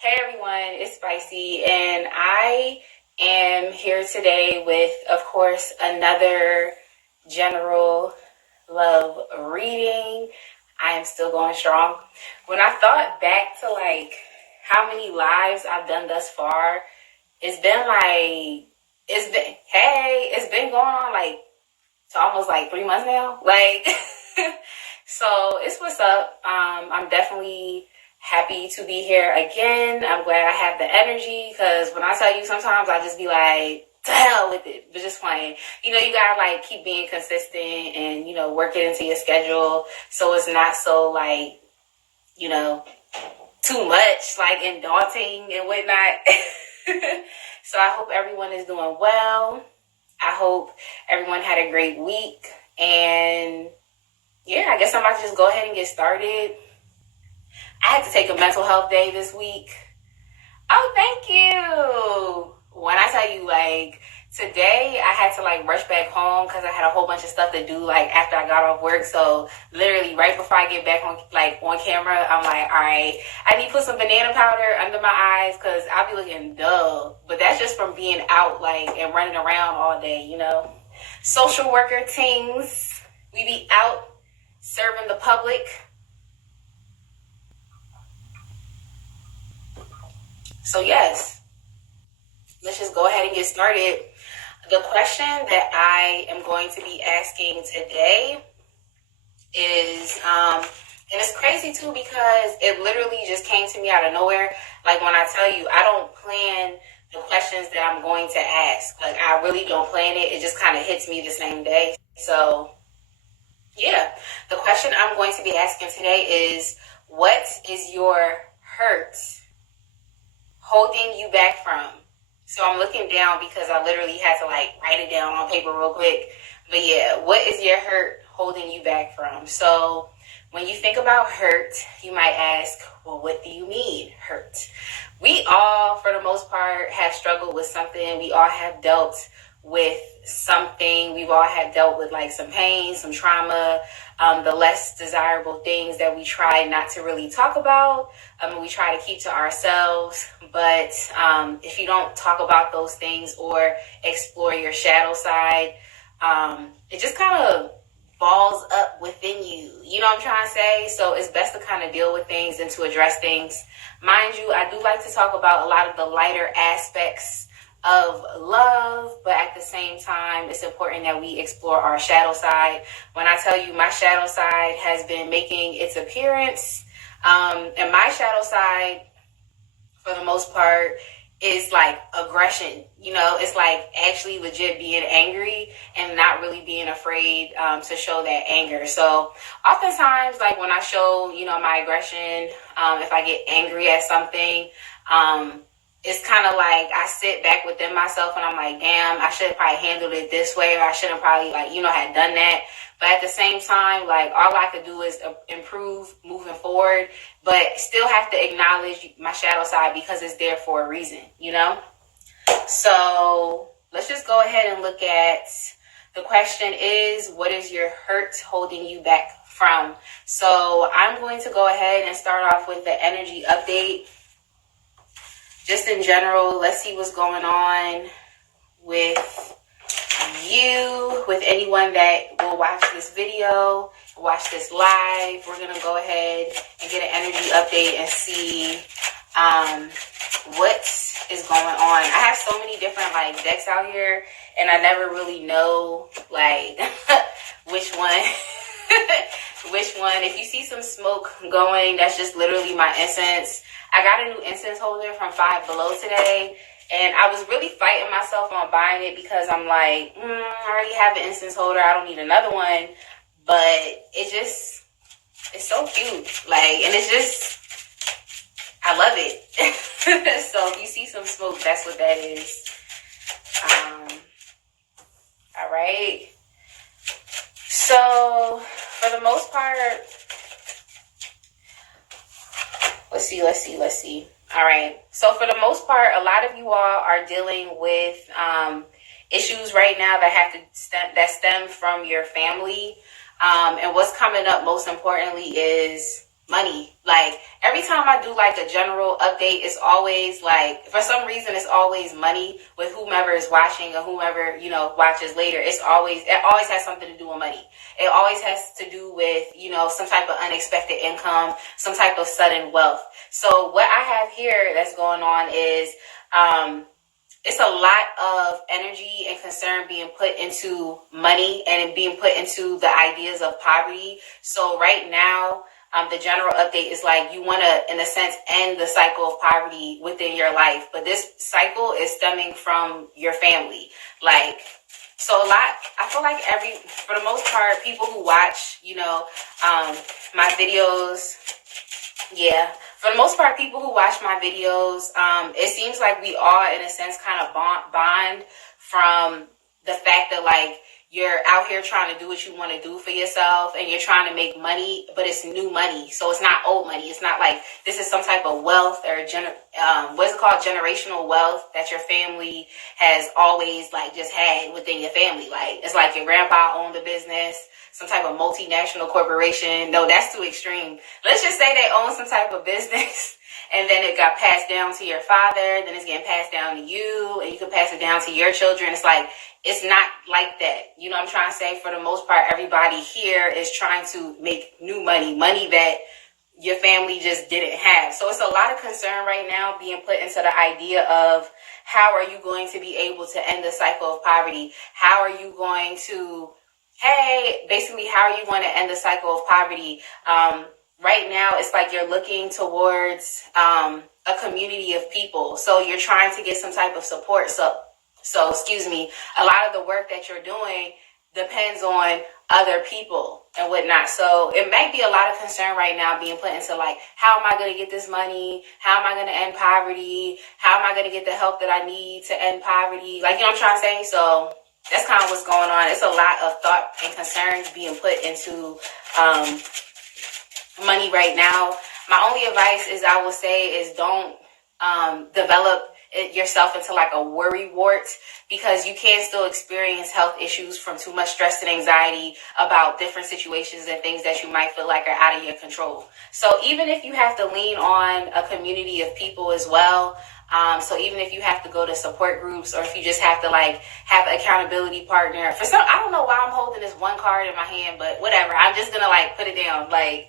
Hey everyone, it's Spicy, and I am here today with, of course, another general love reading. I am still going strong. When I thought back to how many lives I've done thus far, it's been going on to almost 3 months now. So it's what's up. I'm definitely happy to be here again. I'm glad I have the energy because when I tell you, sometimes I just be like, to hell with it, but just playing. You gotta keep being consistent and work it into your schedule so it's not so too much and daunting and whatnot. So I hope everyone is doing well. I hope everyone had a great week, and yeah, I guess I'm about to just go ahead and get started. I had to take a mental health day this week. Oh, thank you. When I tell you, today I had to rush back home because I had a whole bunch of stuff to do after I got off work. So literally right before I get back on camera, I'm like, all right, I need to put some banana powder under my eyes because I'll be looking dull. But that's just from being out and running around all day, Social worker things. We be out serving the public. So yes, let's just go ahead and get started. The question that I am going to be asking today is, and it's crazy too because it literally just came to me out of nowhere. When I tell you, I don't plan the questions that I'm going to ask. I really don't plan it. It just kind of hits me the same day. So yeah, the question I'm going to be asking today is, what is your hurt holding you back from? So I'm looking down because I literally had to write it down on paper real quick. But yeah, what is your hurt holding you back from? So when you think about hurt, you might ask, well, what do you mean hurt? We all, for the most part, have struggled with something. We all have dealt with something. We've all had dealt with some pain, some trauma, the less desirable things that we try not to really talk about. We try to keep to ourselves. But if you don't talk about those things or explore your shadow side, it just kind of balls up within you. You know what I'm trying to say? So it's best to kind of deal with things and to address things. Mind you, I do like to talk about a lot of the lighter aspects of love, but at the same time, it's important that we explore our shadow side. When I tell you my shadow side has been making its appearance, and my shadow side, for the most part, is aggression. It's actually legit being angry and not really being afraid to show that anger. So oftentimes, when I show, my aggression, if I get angry at something, it's kind of I sit back within myself and I'm like, damn, I should have probably handled it this way, or I should have probably had done that. But at the same time, all I could do is improve moving forward, but still have to acknowledge my shadow side because it's there for a reason, So let's just go ahead and look at the question is, what is your hurt holding you back from? So I'm going to go ahead and start off with the energy update. Just in general, let's see what's going on with you, with anyone that will watch this video, watch this live. We're going to go ahead and get an energy update and see what is going on. I have so many different decks out here, and I never really know which one. Which one. If you see some smoke going, that's just literally my incense. I got a new incense holder from Five Below today, and I was really fighting myself on buying it because I'm I already have an incense holder. I don't need another one. But it's so cute. And it's just, I love it. So if you see some smoke, that's what that is. All right. So for the most part, let's see. All right. So for the most part, a lot of you all are dealing with issues right now that stem from your family. And what's coming up most importantly is money. Like every time I do like a general update, it's always like, for some reason, it's always money with whomever is watching or whomever, you know, watches later. It always has something to do with money. It always has to do with, you know, some type of unexpected income, some type of sudden wealth. So what I have here that's going on is, it's a lot of energy and concern being put into money and being put into the ideas of poverty. So right now, the general update is like you want to, in a sense, end the cycle of poverty within your life. But this cycle is stemming from your family. Like, so a lot, I feel like for the most part, people who watch, you know, my videos, yeah, for the most part, people who watch my videos, it seems like we all, in a sense, kind of bond from the fact that, like, you're out here trying to do what you want to do for yourself and you're trying to make money, but it's new money. So it's not old money. It's not like this is some type of wealth or what's it called? Generational wealth that your family has always like just had within your family. Like it's like your grandpa owned a business, some type of multinational corporation. No, that's too extreme. Let's just say they own some type of business and then it got passed down to your father, then it's getting passed down to you, and you can pass it down to your children. It's like, it's not like that. You know what I'm trying to say? For the most part, everybody here is trying to make new money that your family just didn't have. So it's a lot of concern right now being put into the idea of how are you going to be able to end the cycle of poverty? How are you going to, basically, how are you going to end the cycle of poverty? Right now, it's like you're looking towards a community of people. So you're trying to get some type of support. So, excuse me, a lot of the work that you're doing depends on other people and whatnot. So it might be a lot of concern right now being put into like, how am I going to get this money? How am I going to end poverty? How am I going to get the help that I need to end poverty? Like, you know what I'm trying to say? So that's kind of what's going on. It's a lot of thought and concerns being put into money right now. My only advice is I will say is don't develop yourself into like a worry wart, because you can still experience health issues from too much stress and anxiety about different situations and things that you might feel like are out of your control. So even if you have to lean on a community of people as well, so even if you have to go to support groups, or if you just have to like have an accountability partner for some, I don't know why I'm holding this one card in my hand, but whatever, I'm just gonna like put it down, like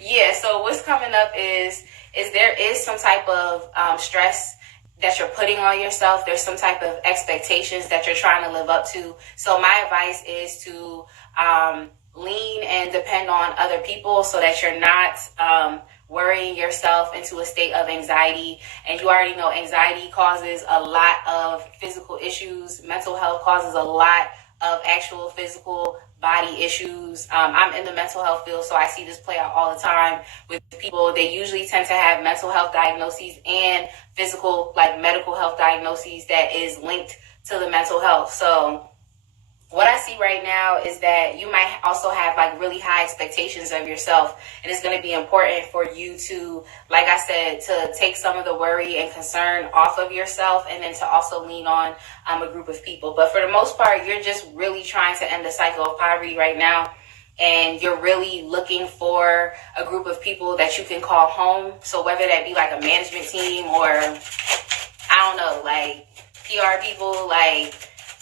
yeah. So what's coming up is there is some type of stress that you're putting on yourself. There's some type of expectations that you're trying to live up to. So my advice is to lean and depend on other people so that you're not worrying yourself into a state of anxiety. And you already know anxiety causes a lot of physical issues. Mental health causes a lot of actual physical body issues. I'm in the mental health field, so I see this play out all the time with people. They usually tend to have mental health diagnoses and physical, like medical health diagnoses that is linked to the mental health. So what I see right now is that you might also have like really high expectations of yourself, and it's going to be important for you to, like I said, to take some of the worry and concern off of yourself, and then to also lean on a group of people. But for the most part, you're just really trying to end the cycle of poverty right now, and you're really looking for a group of people that you can call home. So whether that be like a management team or, I don't know, like PR people, like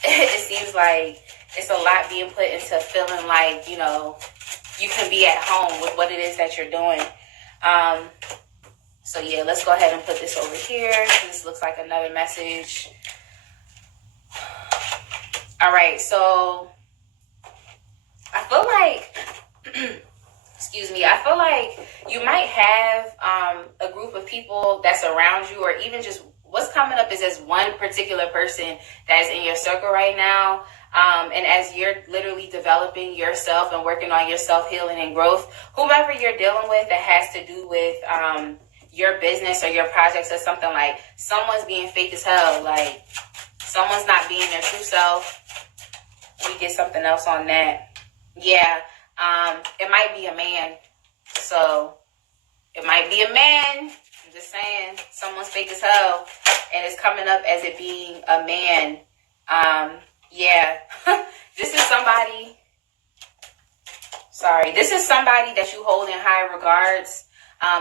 it seems like it's a lot being put into feeling like, you know, you can be at home with what it is that you're doing. So yeah, let's go ahead and put this over here. This looks like another message. All right, so I feel like, excuse me, I feel like you might have a group of people that's around you, or even just what's coming up is this one particular person that is in your circle right now. And as you're literally developing yourself and working on your self-healing and growth, whomever you're dealing with that has to do with your business or your projects or something, like someone's being fake as hell, like someone's not being their true self. Let me get something else on that. Yeah, it might be a man. So it might be a man. I'm just saying, someone's fake as hell, and it's coming up as it being a man. Yeah, this is somebody Sorry. This is somebody that you hold in high regards.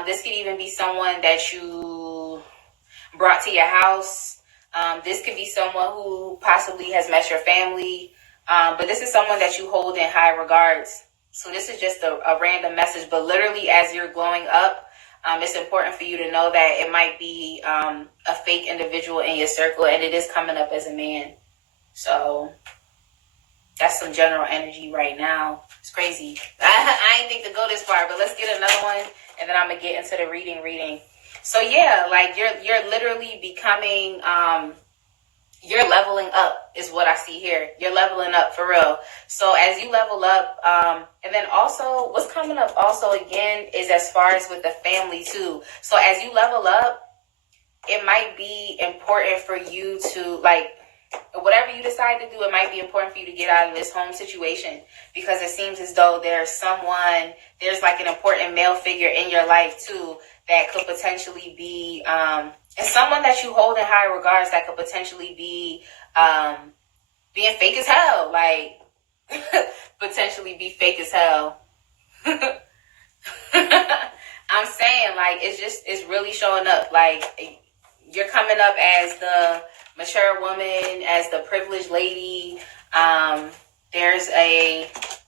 This could even be someone that you brought to your house. This could be someone who possibly has met your family. But this is someone that you hold in high regards. So this is just a random message. But literally, as you're glowing up, it's important for you to know that it might be a fake individual in your circle, and it is coming up as a man. So that's some general energy right now. It's crazy. I didn't think to go this far, but let's get another one, and then I'm gonna get into the reading. So yeah, like you're literally becoming you're leveling up is what I see here. You're leveling up for real. So as you level up, and then also what's coming up also again is as far as with the family too. So as you level up, it might be important for you to, like, whatever you decide to do, it might be important for you to get out of this home situation, because it seems as though there's like an important male figure in your life too that could potentially be, and someone that you hold in high regards that could potentially be being fake as hell, like potentially be fake as hell. I'm saying, like, it's really showing up. Like, you're coming up as the mature woman, as the privileged lady. There's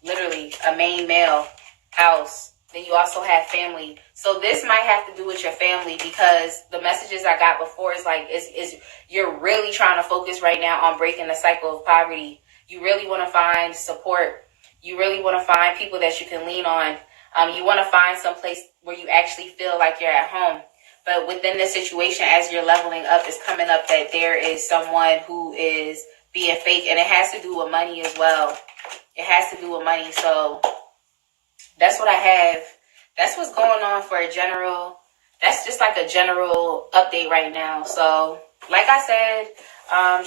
literally a main male house. Then you also have family. So this might have to do with your family, because the messages I got before is like, is you're really trying to focus right now on breaking the cycle of poverty. You really want to find support. You really want to find people that you can lean on. You want to find some place where you actually feel like you're at home. But within this situation, as you're leveling up, it's coming up that there is someone who is being fake, and it has to do with money as well. It has to do with money. So that's what I have. That's what's going on for a general. That's just like a general update right now. So like I said,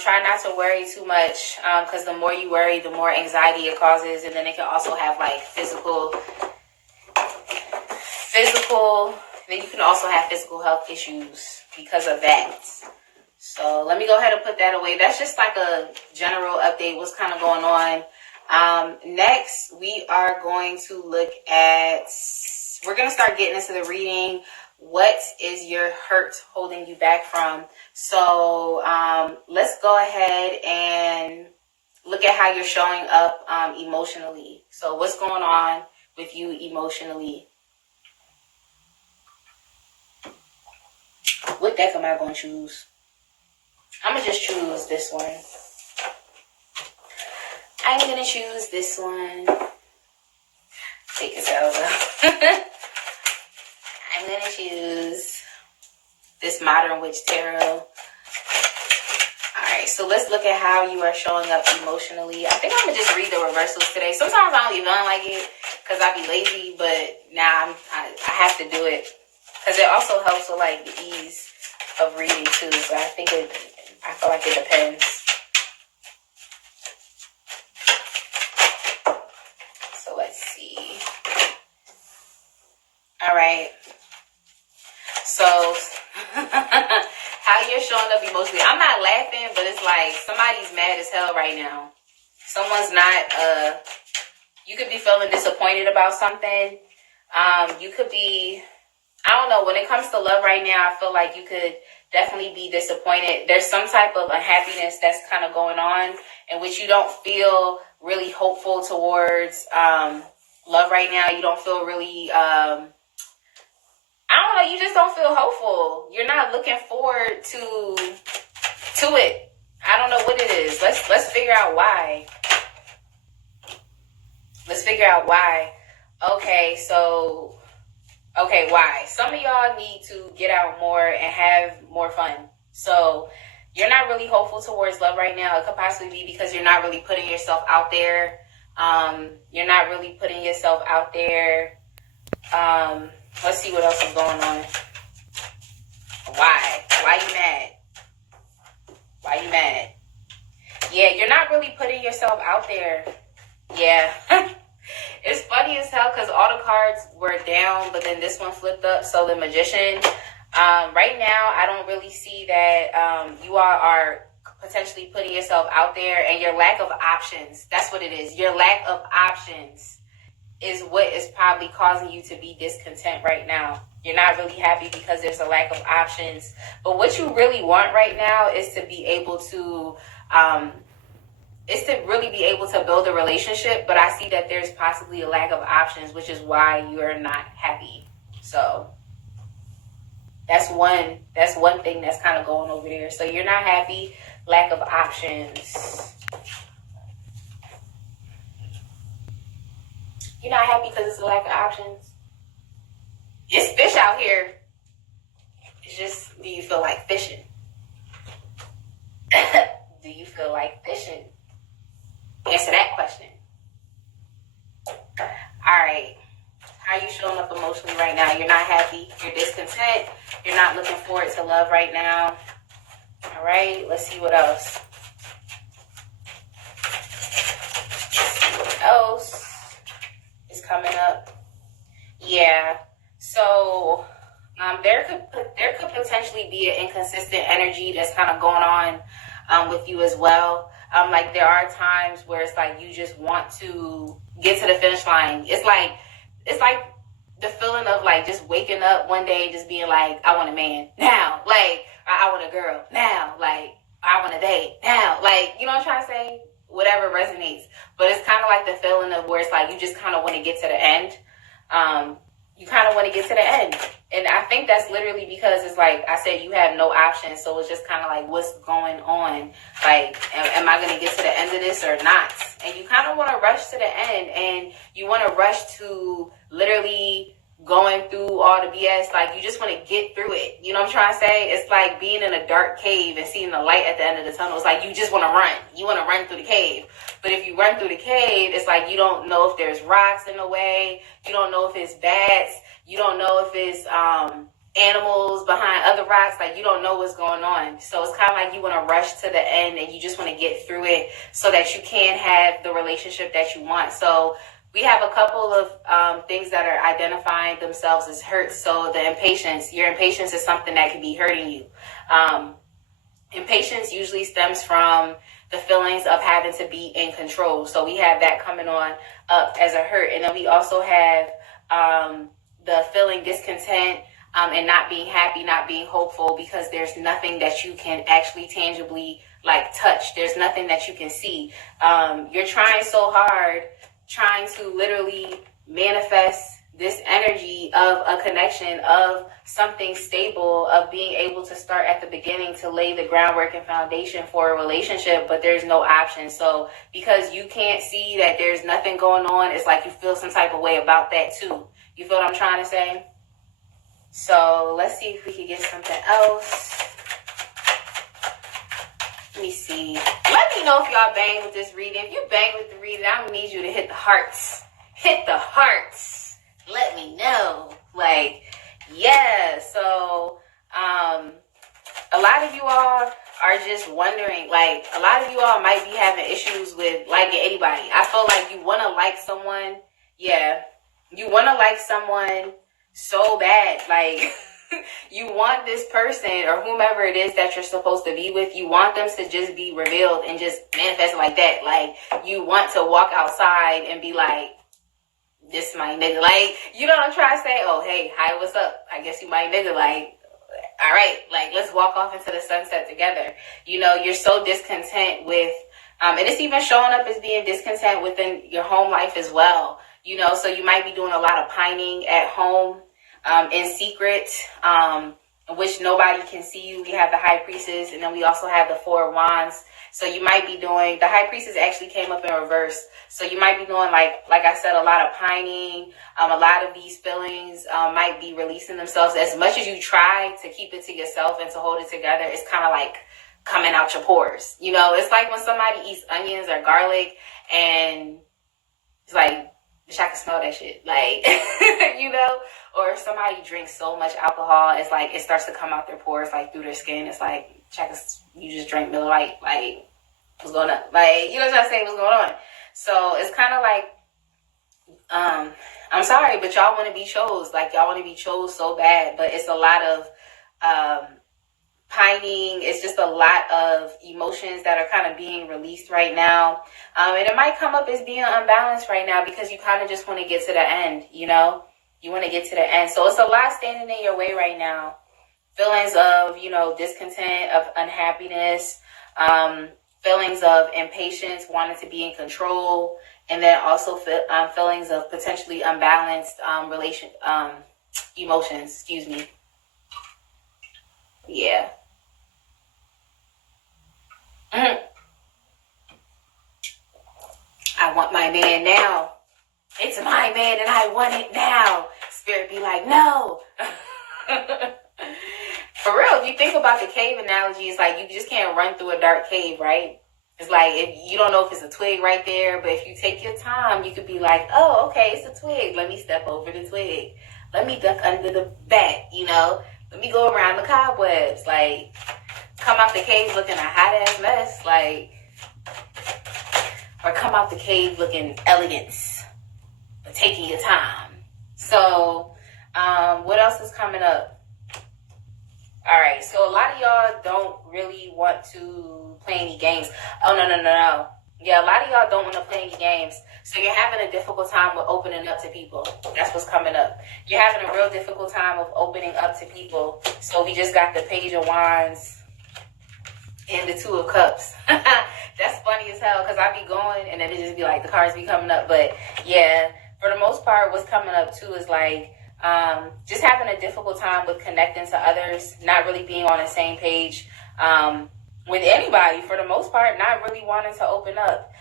try not to worry too much, because the more you worry, the more anxiety it causes. And then it can also have like physical, then you can also have physical health issues because of that. So let me go ahead and put that away. That's just like a general update, what's kind of going on. Next, we are going to look at, we're going to start getting into the reading. What is your hurt holding you back from? So let's go ahead and look at how you're showing up emotionally. So what's going on with you emotionally? What deck am I going to choose? I'm going to just choose this one. I'm going to choose this one. Take this out. I'm going to choose this Modern Witch Tarot. Alright, so let's look at how you are showing up emotionally. I think I'm going to just read the reversals today. Sometimes I don't even like it because I be lazy, but now I have to do it. Because it also helps with like the ease of reading too. So I feel like it depends. So let's see. All right. So how you're showing up emotionally. I'm not laughing, but it's like somebody's mad as hell right now. Someone's not, you could be feeling disappointed about something. You could be, I don't know, when it comes to love right now, I feel like you could definitely be disappointed. There's some type of unhappiness that's kind of going on in which you don't feel really hopeful towards love right now. You don't feel really, I don't know, you just don't feel hopeful. You're not looking forward to it. I don't know what it is. Let's figure out why. Let's figure out why. Okay, why? Some of y'all need to get out more and have more fun. So you're not really hopeful towards love right now. It could possibly be because you're not really putting yourself out there. You're not really putting yourself out there. Let's see what else is going on. Why? Why you mad? Why you mad? Yeah, you're not really putting yourself out there. Yeah. It's funny as hell because all the cards were down, but then this one flipped up. So the Magician. Right now, I don't really see that you all are potentially putting yourself out there, and your lack of options. That's what it is. Your lack of options. is what is probably causing you to be discontent right now. You're not really happy because there's a lack of options. But what you really want right now is to be able to really be able to build a relationship. But I see that there's possibly a lack of options, which is why you are not happy. So that's one thing that's kind of going over there. So you're not happy, lack of options. You're not happy because it's a lack of options. It's fish out here. It's just, do you feel like fishing? Do you feel like fishing? Answer that question. All right. How are you showing up emotionally right now? You're not happy. You're discontent. You're not looking forward to love right now. All right. Let's see what else. What else is coming up? Yeah. So there could potentially be an inconsistent energy that's kind of going on with you as well. Like there are times where it's like you just want to get to the finish line. It's like the feeling of like just waking up one day and just being like, I want a man now. Like I want a girl now. Like I want a date now. Like, you know what I'm trying to say? Whatever resonates. But it's kind of like the feeling of where it's like you just kind of want to get to the end. You kind of want to get to the end. And I think that's literally because it's like I said, you have no options. So it's just kind of like, what's going on? Like, am I going to get to the end of this or not? And you kind of want to rush to the end, and you want to rush to literally going through all the BS. Like, you just want to get through it. You know what I'm trying to say? It's like being in a dark cave and seeing the light at the end of the tunnel. It's like you just want to run. You want to run through the cave. But if you run through the cave, it's like you don't know if there's rocks in the way. You don't know if it's bats. You don't know if it's animals behind other rocks. Like, you don't know what's going on. So it's kind of like you want to rush to the end, and you just want to get through it so that you can have the relationship that you want. So we have a couple of things that are identifying themselves as hurt. So the impatience, your impatience is something that can be hurting you. Impatience usually stems from the feelings of having to be in control. So we have that coming on up as a hurt. And then we also have the feeling discontent and not being happy, not being hopeful, because there's nothing that you can actually tangibly like touch. There's nothing that you can see. You're trying so hard, trying to literally manifest this energy of a connection, of something stable, of being able to start at the beginning to lay the groundwork and foundation for a relationship, but there's no option. So because you can't see that there's nothing going on, it's like you feel some type of way about that too. You feel what I'm trying to say? So let's see if we can get something else. Let me see. Let me know if y'all bang with this reading. If you bang with the reading, I'm gonna need you to hit the hearts. Hit the hearts. Let me know. Like, yeah. So, a lot of you all are just wondering, like, a lot of you all might be having issues with liking anybody. I feel like you want to like someone. Yeah. You want to like someone so bad. Like, you want this person or whomever it is that you're supposed to be with, you want them to just be revealed and just manifest like that. Like, you want to walk outside and be like, this my nigga. Like, you know what I'm trying to say? Oh, hey, hi, what's up? I guess you my nigga. Like, all right, like, let's walk off into the sunset together. You know, you're so discontent with, and it's even showing up as being discontent within your home life as well. You know, so you might be doing a lot of pining at home, in secret, which nobody can see you. We have the High Priestess, and then we also have the Four of Wands. So you might be doing, the High Priestess actually came up in reverse. So you might be doing, like I said, a lot of pining. A lot of these feelings might be releasing themselves. As much as you try to keep it to yourself and to hold it together, it's kind of like coming out your pores. You know, it's like when somebody eats onions or garlic and it's like, bitch, I can smell that shit. Like, you know, or if somebody drinks so much alcohol, it's like it starts to come out their pores, like through their skin. It's like, you just drank Miller Lite. Like, what's going on? Like, you know what I'm saying? What's going on? So it's kind of like, I'm sorry, but y'all want to be chose. Like, y'all want to be chose so bad, but it's a lot of pining finding it's just a lot of emotions that are kind of being released right now. And it might come up as being unbalanced right now because you kind of just want to get to the end, you know? You want to get to the end. So it's a lot standing in your way right now. Feelings of, you know, discontent, of unhappiness, feelings of impatience, wanting to be in control, and then also feelings of potentially unbalanced emotions, excuse me. Yeah. I want my man now. It's my man and I want it now. Spirit be like, no. For real, if you think about the cave analogy, it's like you just can't run through a dark cave, right? It's like if you don't know if it's a twig right there, but if you take your time, you could be like, oh, okay, it's a twig. Let me step over the twig. Let me duck under the bat, you know? Let me go around the cobwebs. Like, come out the cave looking a hot-ass mess, like, or come out the cave looking elegance, but taking your time. So, what else is coming up? All right, so a lot of y'all don't really want to play any games. Oh, no. Yeah, a lot of y'all don't want to play any games. So you're having a difficult time with opening up to people. That's what's coming up. You're having a real difficult time of opening up to people. So we just got the Page of Wands and the Two of Cups. That's funny as hell because I be going and then it just be like the cards be coming up. But yeah, for the most part, what's coming up too is like just having a difficult time with connecting to others, not really being on the same page with anybody for the most part, not really wanting to open up.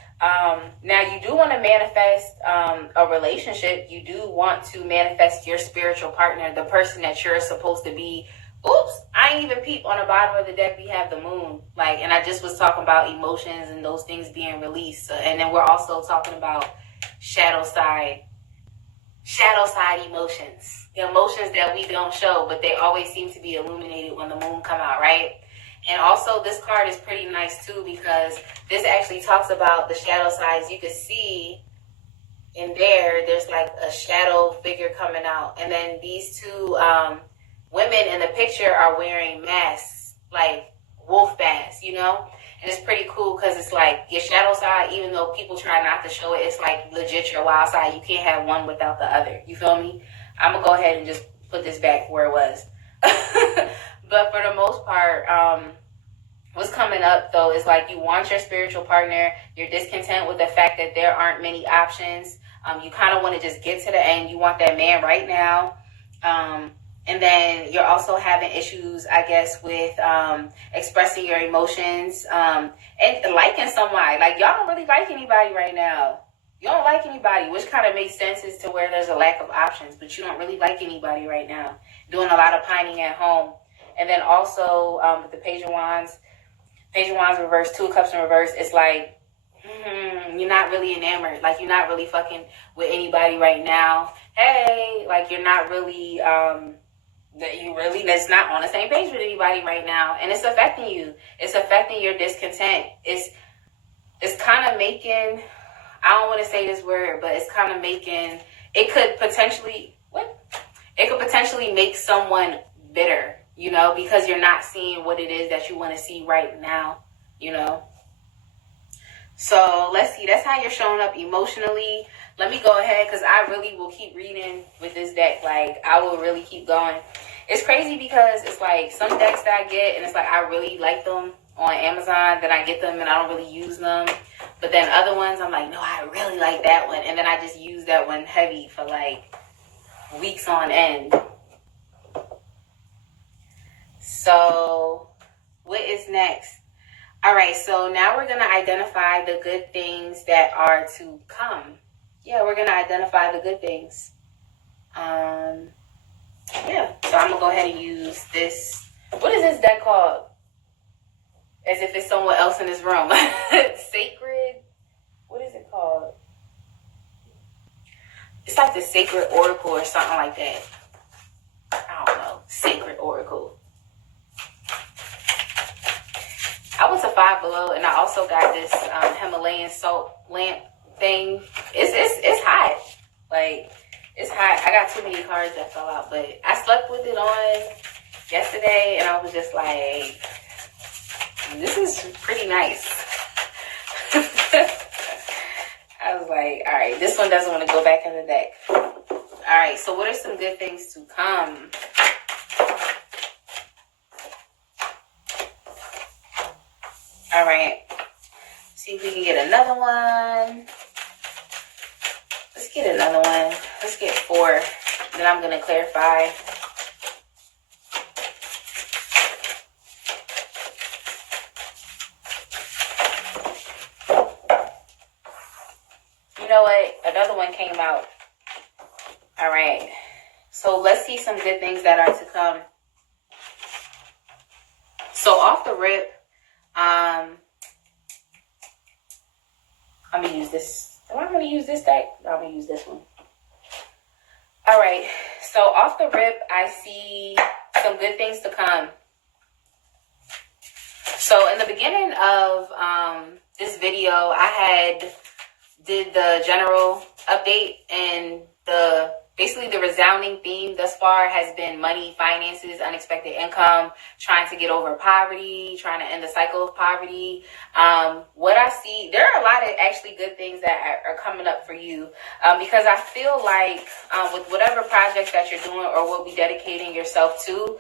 Now, you do want to manifest a relationship. You do want to manifest your spiritual partner, the person that you're supposed to be. Oops, I ain't even peep. On the bottom of the deck, we have the moon. Like, and I just was talking about emotions and those things being released. And then we're also talking about shadow side emotions, the emotions that we don't show, but they always seem to be illuminated when the moon come out, right? And also this card is pretty nice too because this actually talks about the shadow sides. You can see in there's like a shadow figure coming out, and then these two women in the picture are wearing masks, like wolf masks, you know? And it's pretty cool because it's like your shadow side, even though people try not to show it, it's like legit your wild side. You can't have one without the other. You feel me? I'm going to go ahead and just put this back where it was. But for the most part, what's coming up though is like you want your spiritual partner. You're discontent with the fact that there aren't many options. You kind of want to just get to the end. You want that man right now. And then you're also having issues, I guess, with expressing your emotions and liking somebody. Like, y'all don't really like anybody right now. You don't like anybody, which kind of makes sense as to where there's a lack of options. But you don't really like anybody right now. Doing a lot of pining at home. And then also with the Page of Wands reverse, Two of Cups in reverse, it's like you're not really enamored. Like, you're not really fucking with anybody right now. Hey, like, you're not really... that's not on the same page with anybody right now, and it's affecting you. It's affecting your discontent. It's kind of making, I don't want to say this word, but it's kind of making, it could potentially make someone bitter, you know, because you're not seeing what it is that you want to see right now, you know. So let's see, that's how you're showing up emotionally. Let me go ahead because I really will keep reading with this deck. Like, I will really keep going. It's crazy because it's like some decks that I get and it's like I really like them on Amazon, then I get them and I don't really use them. But then other ones I'm like, no, I really like that one. And then I just use that one heavy for like weeks on end. So what is next? All right, so now we're going to identify the good things that are to come. Yeah, we're going to identify the good things. Yeah, so I'm going to go ahead and use this. What is this deck called? As if it's someone else in this room. Sacred? What is it called? It's like the Sacred Oracle or something like that. I don't know. Sacred Oracle. I went to Five Below and I also got this Himalayan salt lamp thing. It's hot. Like, it's hot. I got too many cards that fell out, but I slept with it on yesterday and I was just like, This is pretty nice. I was like, all right, this one doesn't want to go back in the deck. All right, so what are some good things to come? All right, see if we can get another one. Let's get another one. Let's get 4. Then I'm going to clarify. You know what? Another one came out. All right. So let's see some good things that are to come. So off the rip, I'm going to use this. Am I going to use this deck? I'm going to use this one. All right. So off the rip, I see some good things to come. So in the beginning of this video, I did the general update, and basically the resounding theme thus far has been money, finances, unexpected income, trying to get over poverty, trying to end the cycle of poverty. What I see, there are a lot of actually good things that are coming up for you, because I feel like with whatever project that you're doing or will be dedicating yourself to,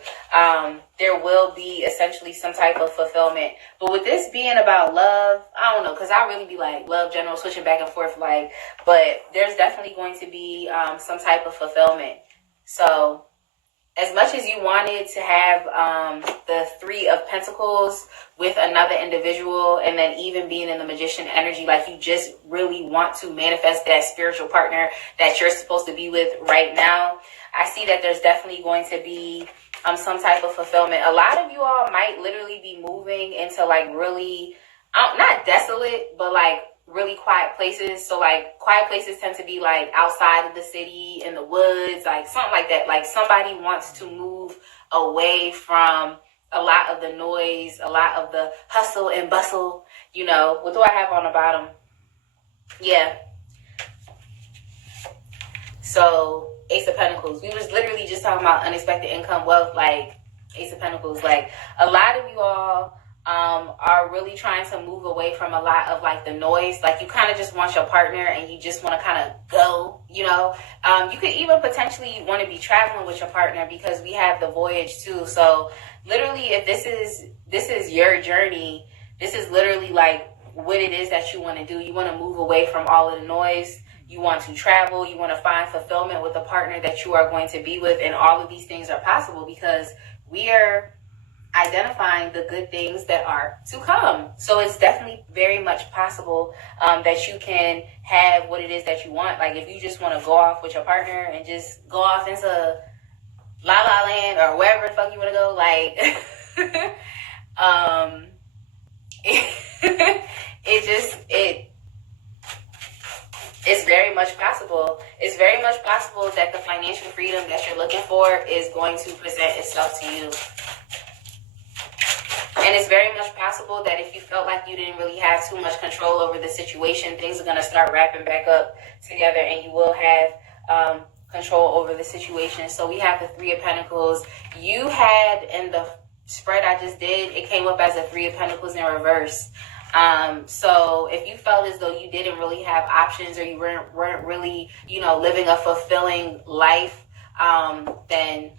there will be essentially some type of fulfillment. But with this being about love, I don't know, because I really be like love general, switching back and forth, like, but there's definitely going to be some type of fulfillment. So as much as you wanted to have the 3 of Pentacles with another individual, and then even being in the Magician energy, like you just really want to manifest that spiritual partner that you're supposed to be with right now, I see that there's definitely going to be some type of fulfillment. A lot of you all might literally be moving into like really, not desolate, but like really quiet places. So like quiet places tend to be like outside of the city, in the woods, like something like that. Like somebody wants to move away from a lot of the noise, a lot of the hustle and bustle. You know, what do I have on the bottom? Yeah. So Ace of Pentacles. We was literally just talking about unexpected income, wealth, like Ace of Pentacles. Like a lot of you all are really trying to move away from a lot of like the noise. Like you kind of just want your partner and you just want to kind of go, you know. You could even potentially want to be traveling with your partner, because we have the voyage too. So literally, if this is your journey, this is literally like what it is that you want to do. You want to move away from all of the noise. You want to travel. You want to find fulfillment with the partner that you are going to be with. And all of these things are possible because we are identifying the good things that are to come. So it's definitely very much possible that you can have what it is that you want. Like if you just want to go off with your partner and just go off into La La Land or wherever the fuck you want to go, like it's very much possible. It's very much possible that the financial freedom that you're looking for is going to present itself to you. And it's very much possible that if you felt like you didn't really have too much control over the situation, things are going to start wrapping back up together and you will have control over the situation. So we have the 3 of Pentacles. You had, in the spread I just did, it came up as a 3 of Pentacles in reverse. So if you felt as though you didn't really have options, or you weren't really, you know, living a fulfilling life, then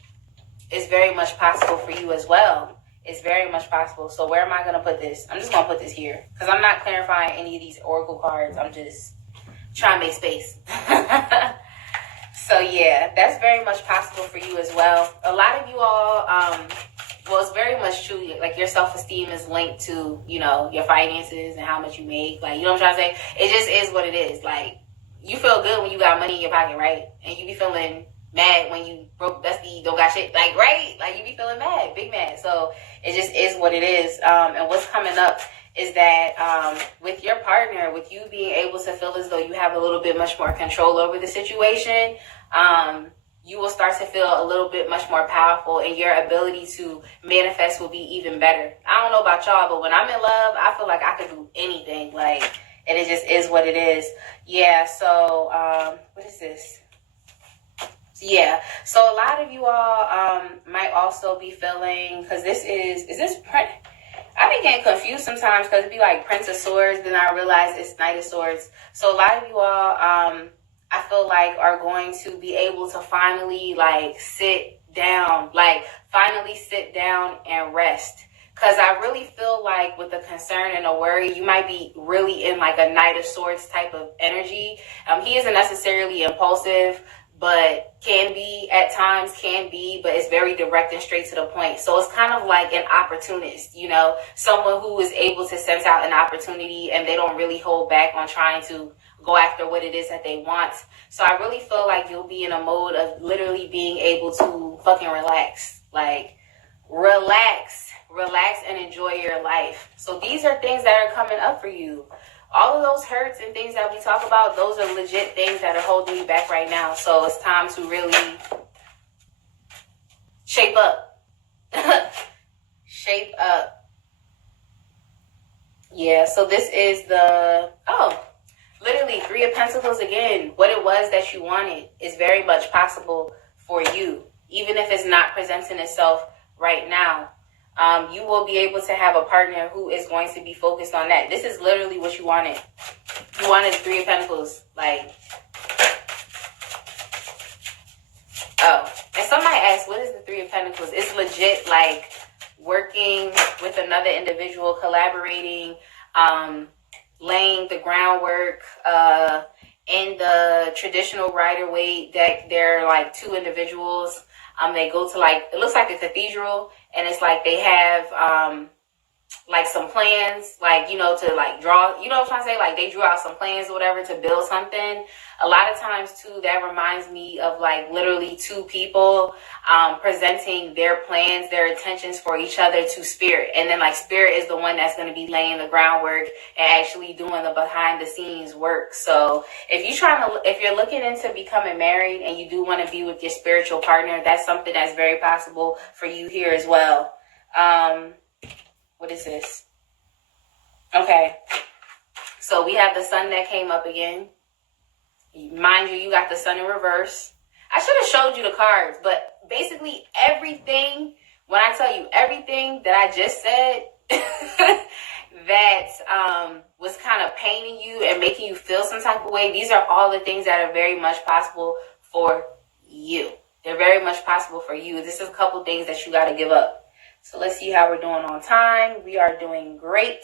it's very much possible for you as well. It's very much possible. So where am I going to put this? I'm just going to put this here because I'm not clarifying any of these oracle cards. I'm just trying to make space. So yeah, that's very much possible for you as well. A lot of you all, well, it's very much true. Like your self-esteem is linked to, you know, your finances and how much you make. Like, you know what I'm trying to say? It just is what it is. Like, you feel good when you got money in your pocket, right? And you be feeling mad when you broke, dusty, don't got shit, like, right? Like, you be feeling mad, big mad. So it just is what it is. And what's coming up is that with your partner, with you being able to feel as though you have a little bit much more control over the situation, you will start to feel a little bit much more powerful, and your ability to manifest will be even better. I don't know about y'all, but when I'm in love, I feel like I could do anything, like, and it just is what it is. Yeah, so what is this? Yeah, so a lot of you all might also be feeling, because this is this I be getting confused sometimes because it be like Prince of Swords, then I realize it's Knight of Swords. So a lot of you all, I feel like, are going to be able to finally like sit down and rest. Because I really feel like with the concern and the worry, you might be really in like a Knight of Swords type of energy. He isn't necessarily impulsive, but can be at times, but it's very direct and straight to the point. So it's kind of like an opportunist, you know, someone who is able to sense out an opportunity and they don't really hold back on trying to go after what it is that they want. So I really feel like you'll be in a mode of literally being able to fucking relax. Like, relax and enjoy your life. So these are things that are coming up for you. All of those hurts and things that we talk about, those are legit things that are holding you back right now. So it's time to really shape up. Shape up. Yeah, so this is literally 3 of Pentacles again. What it was that you wanted is very much possible for you, even if it's not presenting itself right now. You will be able to have a partner who is going to be focused on that. This is literally what you wanted. You wanted 3 of Pentacles. Like, oh, and somebody asked, what is the 3 of Pentacles? It's legit like working with another individual, collaborating, laying the groundwork. In the traditional Rider-Waite deck, there are like 2 individuals. They go to like, it looks like a cathedral, and it's like they have like some plans, like, you know, to like draw, you know what I'm trying to say? Like they drew out some plans or whatever to build something. A lot of times too, that reminds me of like literally 2 people presenting their plans, their intentions for each other to spirit. And then like spirit is the one that's going to be laying the groundwork and actually doing the behind the scenes work. So if you're looking into becoming married and you do want to be with your spiritual partner, that's something that's very possible for you here as well. What is this? Okay. So we have the sun that came up again. Mind you, you got the sun in reverse. I should have showed you the cards, but basically everything, when I tell you everything that I just said that was kind of paining you and making you feel some type of way, these are all the things that are very much possible for you. They're very much possible for you. This is a couple things that you got to give up. So let's see how we're doing on time. We are doing great.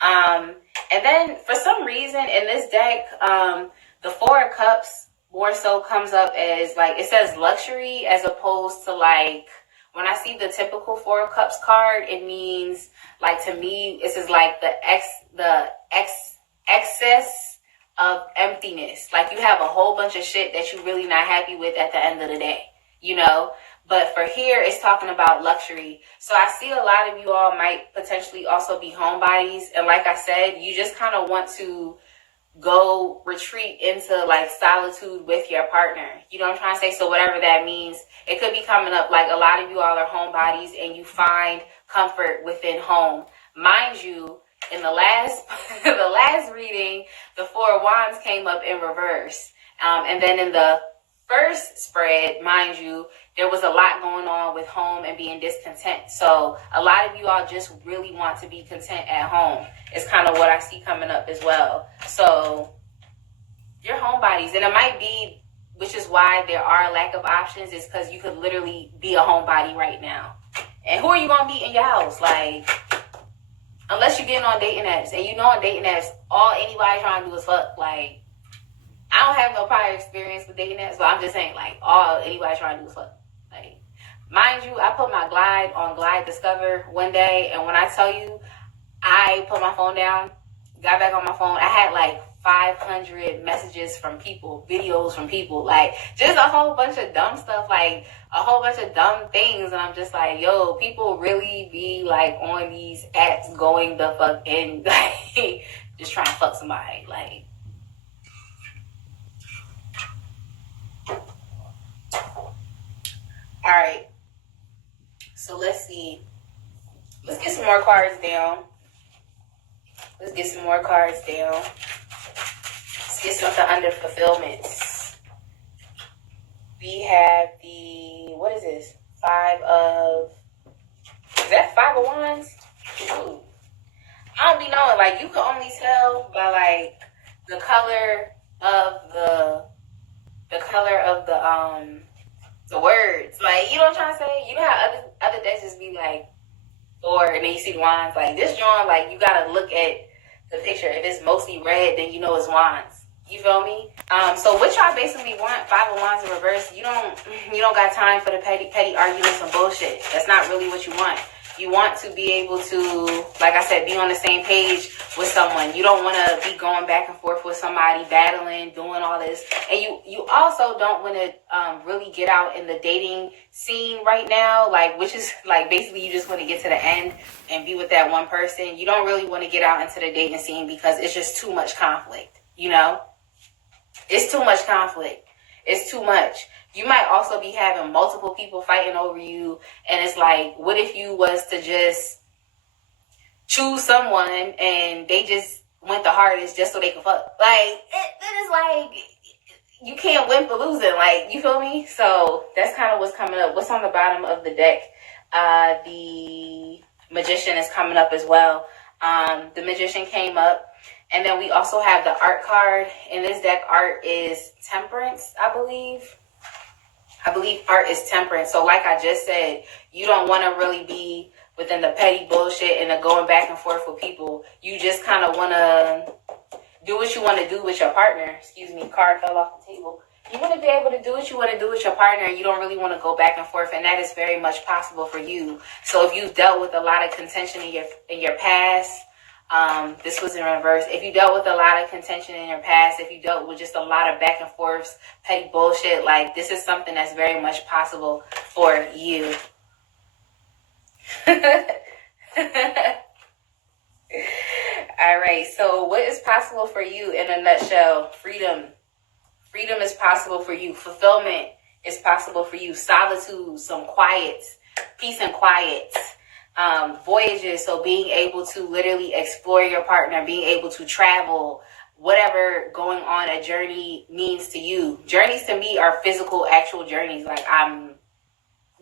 And then for some reason in this deck, the 4 of Cups more so comes up as like, it says luxury as opposed to like, when I see the typical 4 of Cups card, it means like, to me, this is like the excess of emptiness. Like you have a whole bunch of shit that you're really not happy with at the end of the day, you know? But for here, it's talking about luxury. So I see a lot of you all might potentially also be homebodies. And like I said, you just kind of want to go retreat into like solitude with your partner. You know what I'm trying to say? So whatever that means, it could be coming up like a lot of you all are homebodies and you find comfort within home. Mind you, in the last the last reading, the 4 of Wands came up in reverse. And then in the first spread, mind you, there was a lot going on with home and being discontent. So a lot of you all just really want to be content at home. It's kind of what I see coming up as well. So you're homebodies, and it might be, which is why there are a lack of options, is because you could literally be a homebody right now. And who are you going to meet in your house? Like, unless you're getting on dating apps, and you know on dating apps, all anybody trying to do is fuck. Like, I don't have no prior experience with dating apps, but I'm just saying, like, all anybody trying to do is fuck. Like, mind you, I put my Glide on Glide Discover one day, and when I tell you, I put my phone down, got back on my phone, I had like 500 messages from people, videos from people, like, just a whole bunch of dumb stuff, like, a whole bunch of dumb things, and I'm just like, yo, people really be, like, on these apps going the fuck in, like, just trying to fuck somebody, like. All right, so let's see. Let's get some more cards down. Let's get some more cards down. Let's get something under fulfillments. We have the, what is this? Is that 5 of Wands? Ooh. I don't be knowing. Like, you can only tell by like the color of the words. Like, you know what I'm trying to say? You know how other decks just be like, or and then you see wands. Like this drawing, like you gotta look at the picture. If it's mostly red, then you know it's wands. You feel me? So what y'all basically want, 5 of wands in reverse, you don't got time for the petty arguments and bullshit. That's not really what you want. You want to be able to, like I said, be on the same page with someone. You don't want to be going back and forth with somebody, battling, doing all this. And you also don't want to really get out in the dating scene right now, like, which is like basically you just want to get to the end and be with that one person. You don't really want to get out into the dating scene because it's just too much conflict, you know? It's too much conflict. It's too much. You might also be having multiple people fighting over you. And it's like, what if you was to just choose someone and they just went the hardest just so they could fuck? Like, it is like, you can't win for losing. Like, you feel me? So that's kind of what's coming up. What's on the bottom of the deck? The Magician is coming up as well. The Magician came up. And then we also have the Art card. In this deck, Art is Temperance, I believe. I believe Art is Temperance. So like I just said, you don't want to really be within the petty bullshit and the going back and forth with people. You just kind of want to do what you want to do with your partner. Excuse me, card fell off the table. You want to be able to do what you want to do with your partner, and you don't really want to go back and forth, and that is very much possible for you. So if you've dealt with a lot of contention in your past, this was in reverse. If you dealt with a lot of contention in your past, if you dealt with just a lot of back and forth, petty bullshit, like, this is something that's very much possible for you. All right, so what is possible for you in a nutshell? Freedom. Freedom is possible for you. Fulfillment is possible for you. Solitude, some quiet, peace and quiet. Voyages, so being able to literally explore your partner, being able to travel, whatever going on a journey means to you. Journeys to me are physical, actual journeys. Like, I'm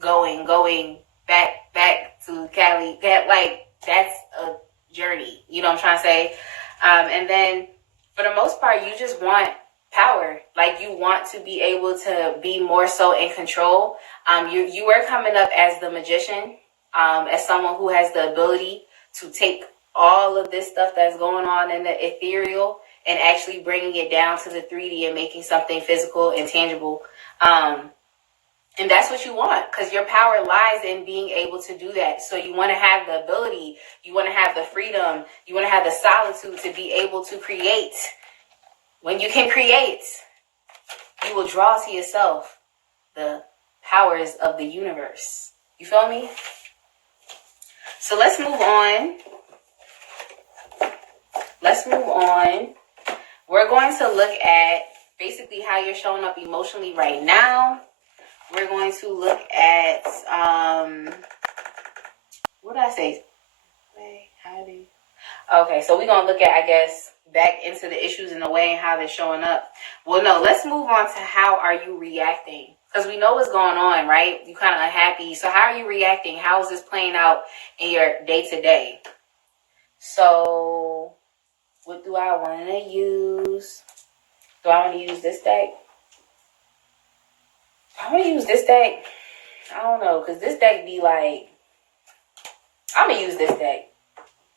going back to Cali. Like, that's a journey. You know what I'm trying to say? And then for the most part, you just want power. Like, you want to be able to be more so in control. You were coming up as the Magician. As someone who has the ability to take all of this stuff that's going on in the ethereal and actually bringing it down to the 3D and making something physical and tangible. And that's what you want, because your power lies in being able to do that. So you want to have the ability, you want to have the freedom, you want to have the solitude to be able to create. When you can create, you will draw to yourself the powers of the universe. You feel me? So let's move on. We're going to look at basically how you're showing up emotionally right now. We're going to look at, what did I say? Okay, so we're going to look at, I guess, back into the issues in the way and how they're showing up. Well, no, let's move on to how are you reacting? Because we know what's going on, right? You're kind of unhappy. So how are you reacting? How is this playing out in your day-to-day? So what do I want to use? Do I want to use this deck? I want to use this deck. I don't know, because this deck be like, I'm going to use this deck.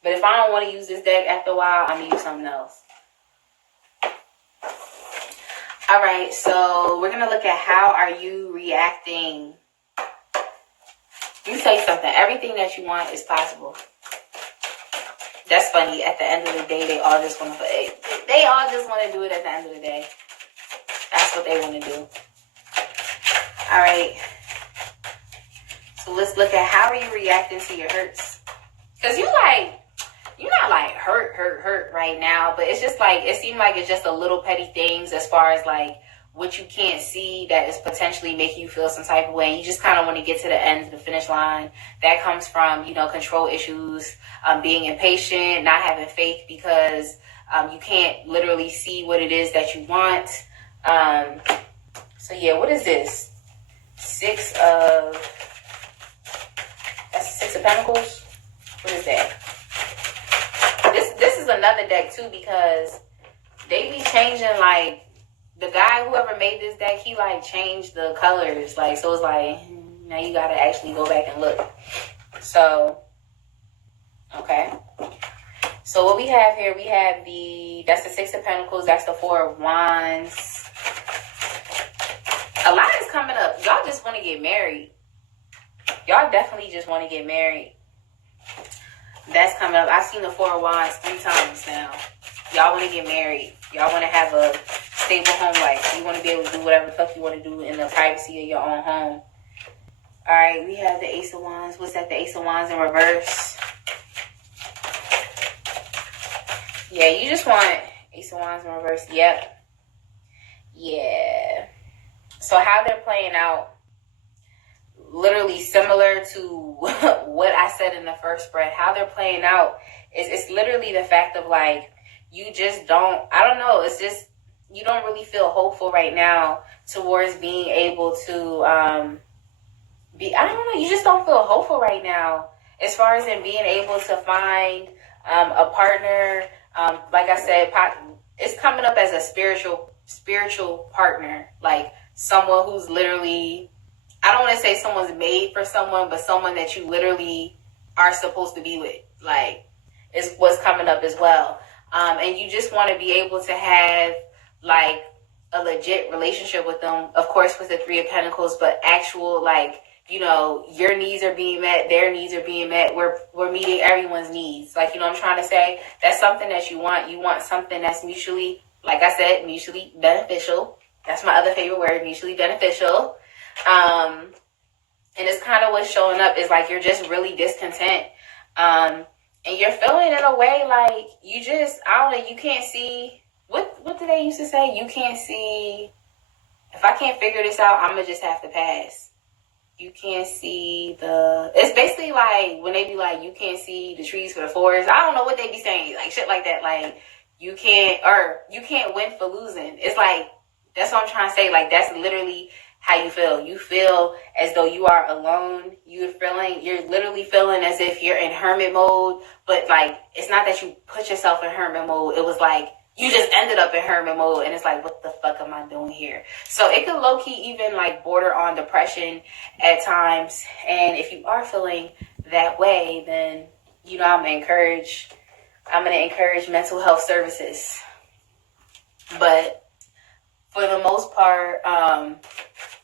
But if I don't want to use this deck after a while, I'm going to use something else. All right, so we're going to look at how are you reacting. Let me tell you something. Everything that you want is possible. That's funny. At the end of the day, they all just want to do it at the end of the day. That's what they want to do. All right. So let's look at how are you reacting to your hurts. Because you're not like hurt right now, but it's just like, it seems like it's just a little petty things as far as like what you can't see that is potentially making you feel some type of way. You just kind of want to get to the end, the finish line. That comes from, control issues, being impatient, not having faith because you can't literally see what it is that you want. So yeah, what is this? That's 6 of Pentacles. What is that? This another deck too, because they be changing, like, the guy, whoever made this deck, he, like, changed the colors. Like, so it's like, now you gotta actually go back and look. So, okay. So what we have here, we have that's the Six of Pentacles, that's the Four of Wands. A lot is coming up. Y'all just want to get married. Y'all definitely just want to get married. That's coming up. I've seen the Four of Wands 3 times now. Y'all want to get married. Y'all want to have a stable home life. You want to be able to do whatever the fuck you want to do in the privacy of your own home. Alright, we have the Ace of Wands. What's that? The Ace of Wands in reverse. Yeah, you just want Ace of Wands in reverse. Yep. Yeah. So how they're playing out, literally similar to what I said in the first spread. How they're playing out is it's literally the fact of, like, you just don't, I don't know, it's just, you don't really feel hopeful right now towards being able to I don't know, you just don't feel hopeful right now as far as in being able to find a partner. Like I said, it's coming up as a spiritual partner, like someone who's literally, I don't want to say someone's made for someone, but someone that you literally are supposed to be with, like, is what's coming up as well. And you just want to be able to have, like, a legit relationship with them, of course, with the Three of Pentacles, but actual, like, you know, your needs are being met, their needs are being met. We're meeting everyone's needs. Like, you know what I'm trying to say? That's something that you want. You want something that's mutually, like I said, mutually beneficial. That's my other favorite word, mutually beneficial. And it's kind of what's showing up is, like, you're just really discontent. And you're feeling in a way like you just, I don't know, you can't see, what do they used to say? You can't see, if I can't figure this out, I'm going to just have to pass. You can't see it's basically like when they be like, you can't see the trees for the forest. I don't know what they be saying, like shit like that. Like, you can't win for losing. It's like, that's what I'm trying to say. Like, that's literally how you feel. You feel as though you are alone. You're literally feeling as if you're in hermit mode, but, like, it's not that you put yourself in hermit mode. It was like, you just ended up in hermit mode, and it's like, what the fuck am I doing here? So it could low-key even, like, border on depression at times. And if you are feeling that way, then, you know, I'm going to encourage mental health services. But for the most part,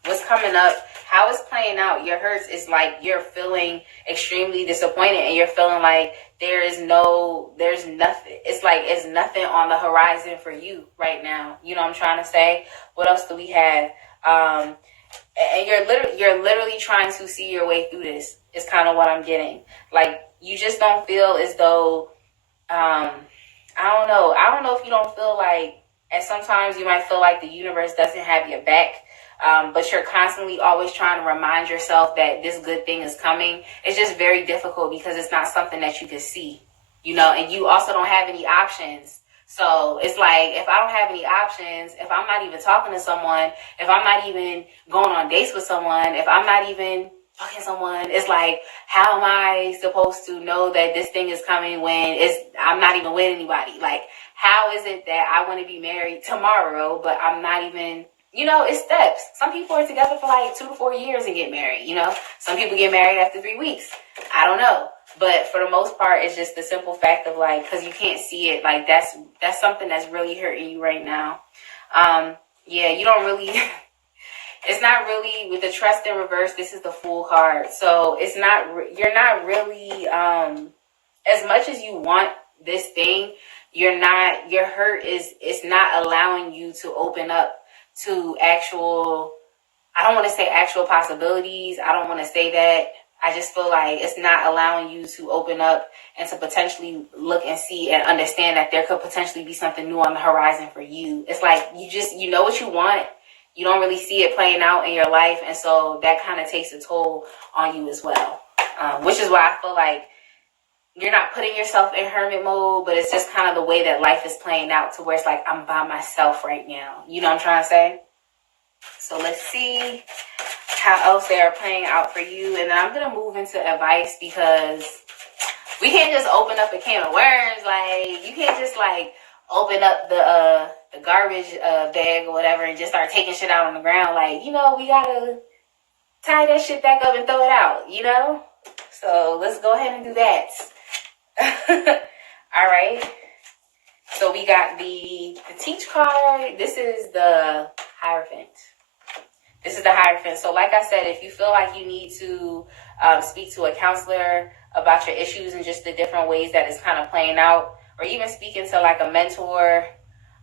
what's coming up, how it's playing out, your hurts is like you're feeling extremely disappointed, and you're feeling like there's nothing. It's like it's nothing on the horizon for you right now. You know what I'm trying to say? What else do we have? And you're literally trying to see your way through this. Is kind of what I'm getting. Like, you just don't feel as though, I don't know if you don't feel like, and sometimes you might feel like the universe doesn't have your back. But you're constantly always trying to remind yourself that this good thing is coming. It's just very difficult because it's not something that you can see, you know, and you also don't have any options. So it's like, if I don't have any options, if I'm not even talking to someone, if I'm not even going on dates with someone, if I'm not even fucking someone, it's like, how am I supposed to know that this thing is coming when I'm not even with anybody? Like, how is it that I want to be married tomorrow, but I'm not even... You know, it's steps. Some people are together for like 2 to 4 years and get married, you know. Some people get married after 3 weeks. I don't know. But for the most part, it's just the simple fact of, like, because you can't see it. Like, that's something that's really hurting you right now. Yeah, you don't really... It's not really... With the trust in reverse, this is the Fool card. So it's not... You're not really... as much as you want this thing, you're not... Your hurt is... It's not allowing you to open up to actual, I don't want to say actual possibilities. I don't want to say that. I just feel like it's not allowing you to open up and to potentially look and see and understand that there could potentially be something new on the horizon for you. It's like, you know what you want. You don't really see it playing out in your life. And so that kind of takes a toll on you as well. Which is why I feel like you're not putting yourself in hermit mode, but it's just kind of the way that life is playing out to where it's like, I'm by myself right now. You know what I'm trying to say? So let's see how else they are playing out for you. And then I'm going to move into advice because We can't just open up a can of worms. Like, you can't just like open up the garbage bag or whatever and just start taking shit out on the ground. Like, you know, we gotta tie that shit back up and throw it out, you know? So let's go ahead and do that. All right. So we got the teach card. This is the Hierophant. This is the Hierophant. So like I said, if you feel like you need to speak to a counselor about your issues and just the different ways that it's kind of playing out, or even speaking to like a mentor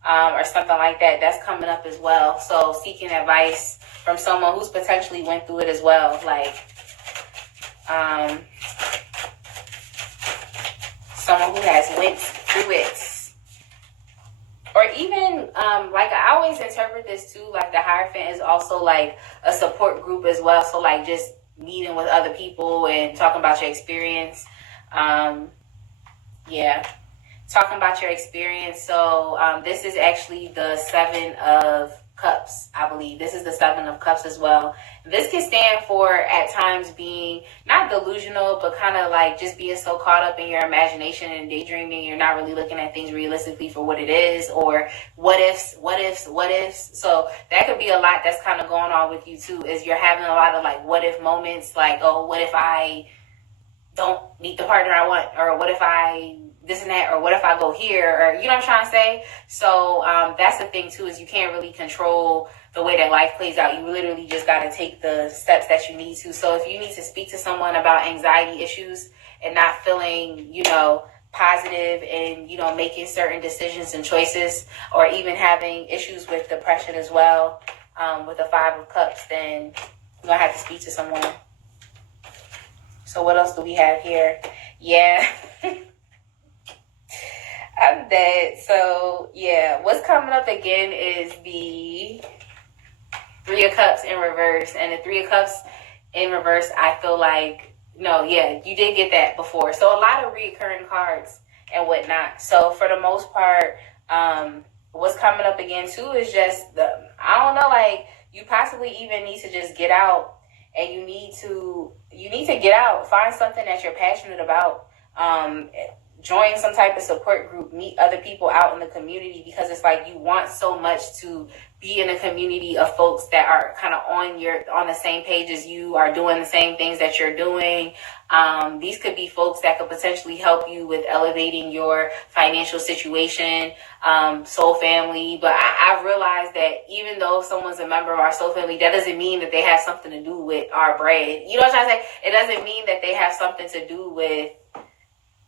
or something like that, that's coming up as well. So seeking advice from someone who's potentially went through it as well. Like someone who has went through it. Or even, like I always interpret this too, like the Hierophant is also like a support group as well. So like just meeting with other people and talking about your experience. Talking about your experience. So this is actually the 7 of Cups, I believe. This is the 7 of Cups as well. This can stand for at times being not delusional, but kind of like just being so caught up in your imagination and daydreaming, you're not really looking at things realistically for what it is, or what ifs. So that could be a lot that's kind of going on with you too, is you're having a lot of like what if moments, like, oh, what if I don't meet the partner I want, or what if I this and that, or what if I go here, or you know what I'm trying to say? So that's the thing too, is you can't really control the way that life plays out. You literally just got to take the steps that you need to. So if you need to speak to someone about anxiety issues and not feeling, you know, positive and, you know, making certain decisions and choices, or even having issues with depression as well, with the 5 of Cups, then you're gonna have to speak to someone. So what else do we have here? Yeah. I'm dead. So yeah, what's coming up again is the 3 of Cups in reverse. And the 3 of Cups in reverse, I feel like, no, yeah, you did get that before. So a lot of reoccurring cards and whatnot. So for the most part, what's coming up again too is just I don't know, like you possibly even need to just get out, and you need to get out, find something that you're passionate about. Join some type of support group, meet other people out in the community, because it's like you want so much to be in a community of folks that are kind of on the same page as you, are doing the same things that you're doing. These could be folks that could potentially help you with elevating your financial situation, soul family. But I've realized that even though someone's a member of our soul family, that doesn't mean that they have something to do with our bread. You know what I'm trying to say? It doesn't mean that they have something to do with,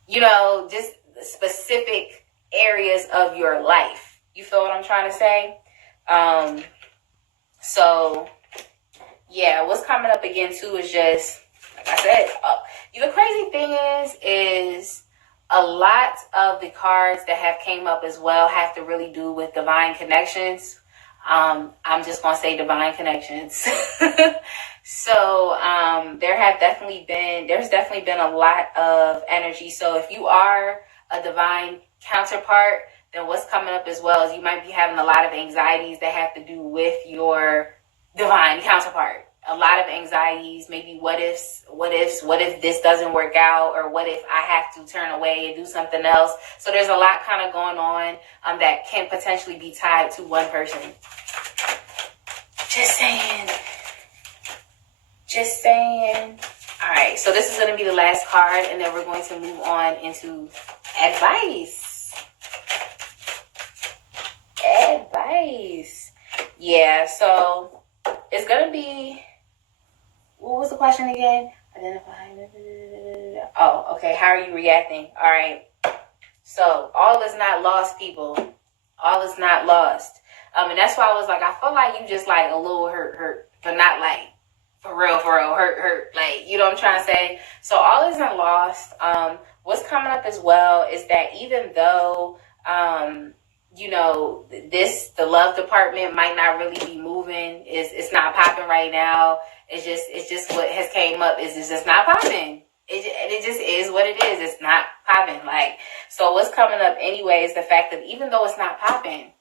you know, just specific areas of your life. You feel what I'm trying to say? So yeah, what's coming up again too is just, like I said, the crazy thing is a lot of the cards that have came up as well have to really do with divine connections. I'm just going to say divine connections. So there's definitely been a lot of energy. So if you are a divine counterpart, then what's coming up as well is you might be having a lot of anxieties that have to do with your divine counterpart. A lot of anxieties, maybe what if this doesn't work out, or what if I have to turn away and do something else. So there's a lot kind of going on that can potentially be tied to one person. Just saying. All right, so this is going to be the last card, and then we're going to move on into advice. Yeah, so it's going to be, what was the question again? Identify. Oh, okay. How are you reacting? All right. So all is not lost, people. All is not lost. And that's why I was like, I feel like you just like a little hurt, but not like for real, hurt. Like, you know what I'm trying to say? So all isn't lost. What's coming up as well is that even though, you know, the love department might not really be moving. It's not popping right now. It's just what has came up is it's just not popping. It just is what it is. It's not popping. Like, so what's coming up anyway is the fact that even though it's not popping,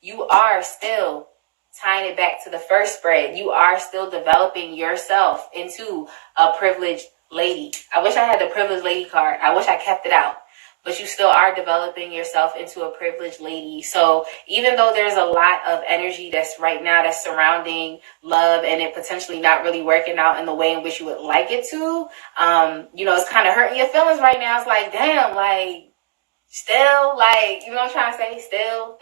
you are still tying it back to the first spread. You are still developing yourself into a privileged lady. I wish I had the privileged lady card. I wish I kept it out. But you still are developing yourself into a privileged lady. So even though there's a lot of energy that's right now that's surrounding love and it potentially not really working out in the way in which you would like it to, it's kind of hurting your feelings right now. It's like, damn, like, still, like, you know what I'm trying to say? Still,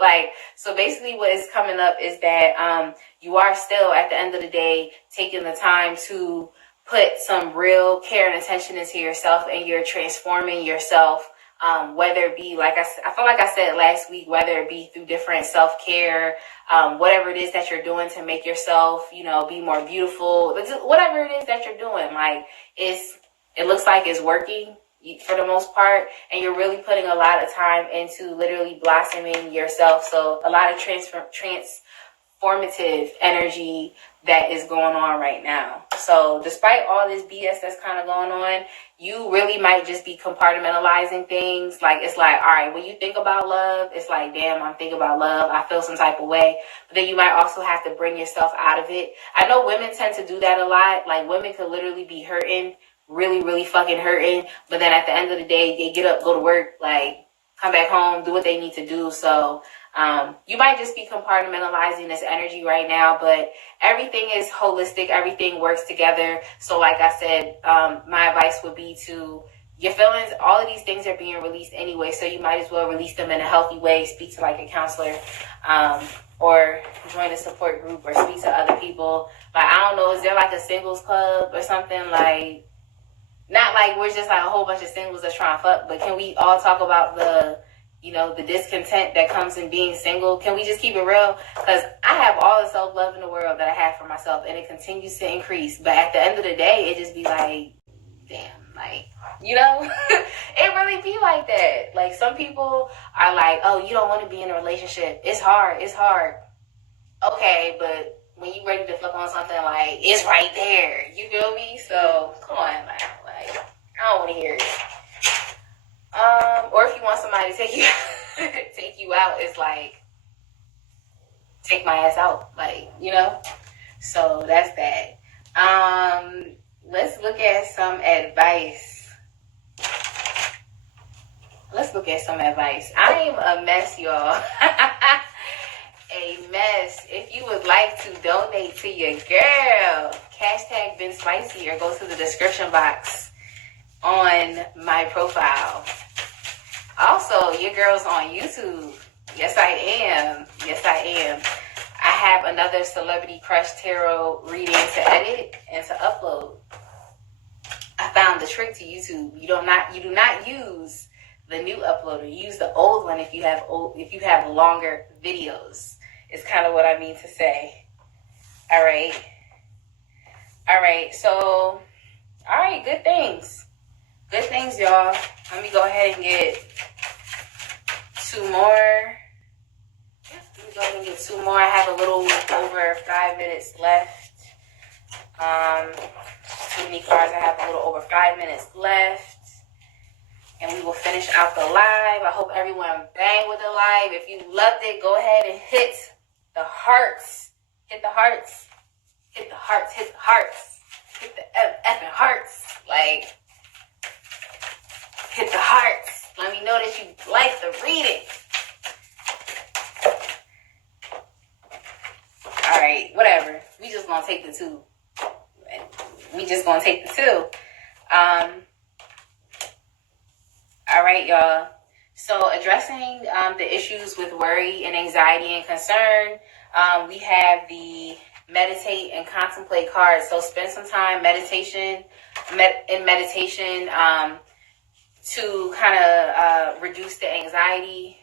like, so basically what is coming up is that you are still, at the end of the day, taking the time to put some real care and attention into yourself, and you're transforming yourself, whether it be, like I feel like I said last week, whether it be through different self-care, whatever it is that you're doing to make yourself, be more beautiful, whatever it is that you're doing, like, it looks like it's working for the most part, and you're really putting a lot of time into literally blossoming yourself. So a lot of transformative energy that is going on right now. So despite all this BS that's kind of going on, you really might just be compartmentalizing things. Like, it's like, all right, when you think about love, it's like, damn, I'm thinking about love, I feel some type of way. But then you might also have to bring yourself out of it. I know women tend to do that a lot. Like, women could literally be hurting, really, really fucking hurting, but then at the end of the day, they get up, go to work, like, come back home, do what they need to do. So you might just be compartmentalizing this energy right now, but everything is holistic. Everything works together. So like I said, my advice would be to your feelings. All of these things are being released anyway, so you might as well release them in a healthy way. Speak to like a counselor, or join a support group, or speak to other people. Like, I don't know, is there like a singles club or something? Like, not like we're just like a whole bunch of singles that's trying to fuck, but can we all talk about the discontent that comes in being single? Can we just keep it real? Because I have all the self-love in the world that I have for myself, and it continues to increase. But at the end of the day, it just be like, damn, like, it really be like that. Like, some people are like, oh, you don't want to be in a relationship. It's hard. Okay, but when you ready to flip on something, like, it's right there. You feel me? So, come on, like I don't want to hear it. Or if you want somebody to take you take you out, it's like, take my ass out, like, So that's that. Let's look at some advice. I am a mess, y'all. A mess. If you would like to donate to your girl, hashtag been spicy, or go to the description box on my profile. Also, your girl's on YouTube. Yes, I am. I have another Celebrity Crush Tarot reading to edit and to upload. I found the trick to YouTube. You do not use the new uploader. You use the old one if you have longer videos. It's kind of what I mean to say. All right. So, good things. Good things, y'all. Let me go ahead and get two more. I have a little over 5 minutes left. Too many cards. I have a little over 5 minutes left. And we will finish out the live. I hope everyone banged with the live. If you loved it, go ahead and hit the hearts. Hit the hearts. Hit the effing hearts. Like, hit the hearts. Let me know that you like the reading. Alright, whatever. We just gonna take the two. Alright, y'all. So, addressing the issues with worry and anxiety and concern, we have the meditate and contemplate cards. So, spend some time in meditation to kind of reduce the anxiety,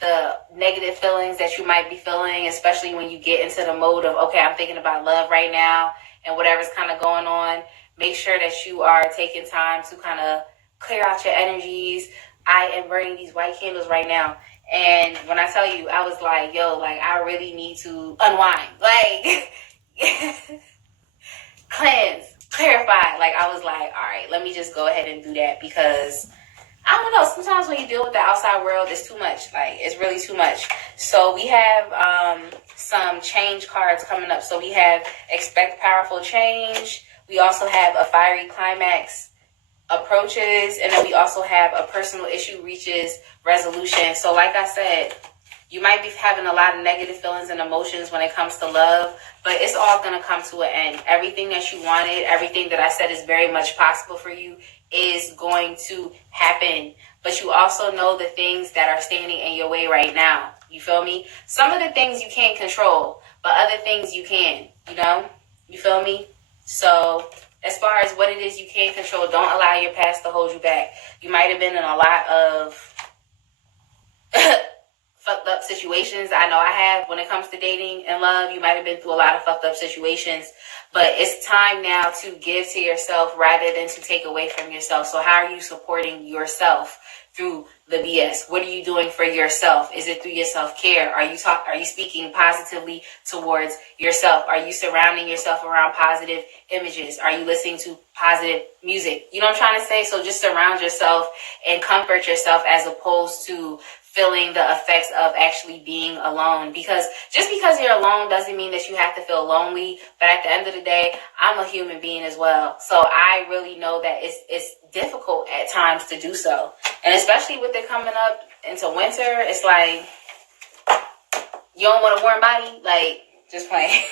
the negative feelings that you might be feeling, especially when you get into the mode of, okay, I'm thinking about love right now and whatever's kind of going on. Make sure that you are taking time to kind of clear out your energies. I am burning these white candles right now. And when I tell you, I was like, yo, like, I really need to unwind. Like, cleanse, clarify. Like, I was like, all right, let me just go ahead and do that, because I don't know. Sometimes when you deal with the outside world, it's too much. Like, it's really too much. So we have some change cards coming up. So we have expect powerful change. We also have a fiery climax approaches. And then we also have a personal issue reaches resolution. So like I said, you might be having a lot of negative feelings and emotions when it comes to love, but it's all going to come to an end. Everything that you wanted, everything that I said is very much possible for you is going to happen. But you also know the things that are standing in your way right now. You feel me? Some of the things you can't control, but other things you can, you know? You feel me? So as far as what it is you can't control, don't allow your past to hold you back. You might have been in a lot of fucked up situations. I know I have. When it comes to dating and love, you might have been through a lot of fucked up situations, but it's time now to give to yourself rather than to take away from yourself. So how are you supporting yourself through the BS? What are you doing for yourself? Is it through your self-care? Are you speaking positively towards yourself? Are you surrounding yourself around positive images? Are you listening to positive music? You know what I'm trying to say? So just surround yourself and comfort yourself as opposed to feeling the effects of actually being alone. Because just because you're alone doesn't mean that you have to feel lonely. But at the end of the day, I'm a human being as well. So I really know that it's difficult at times to do so. And especially with it coming up into winter, it's like, you don't want a warm body? Like, just playing.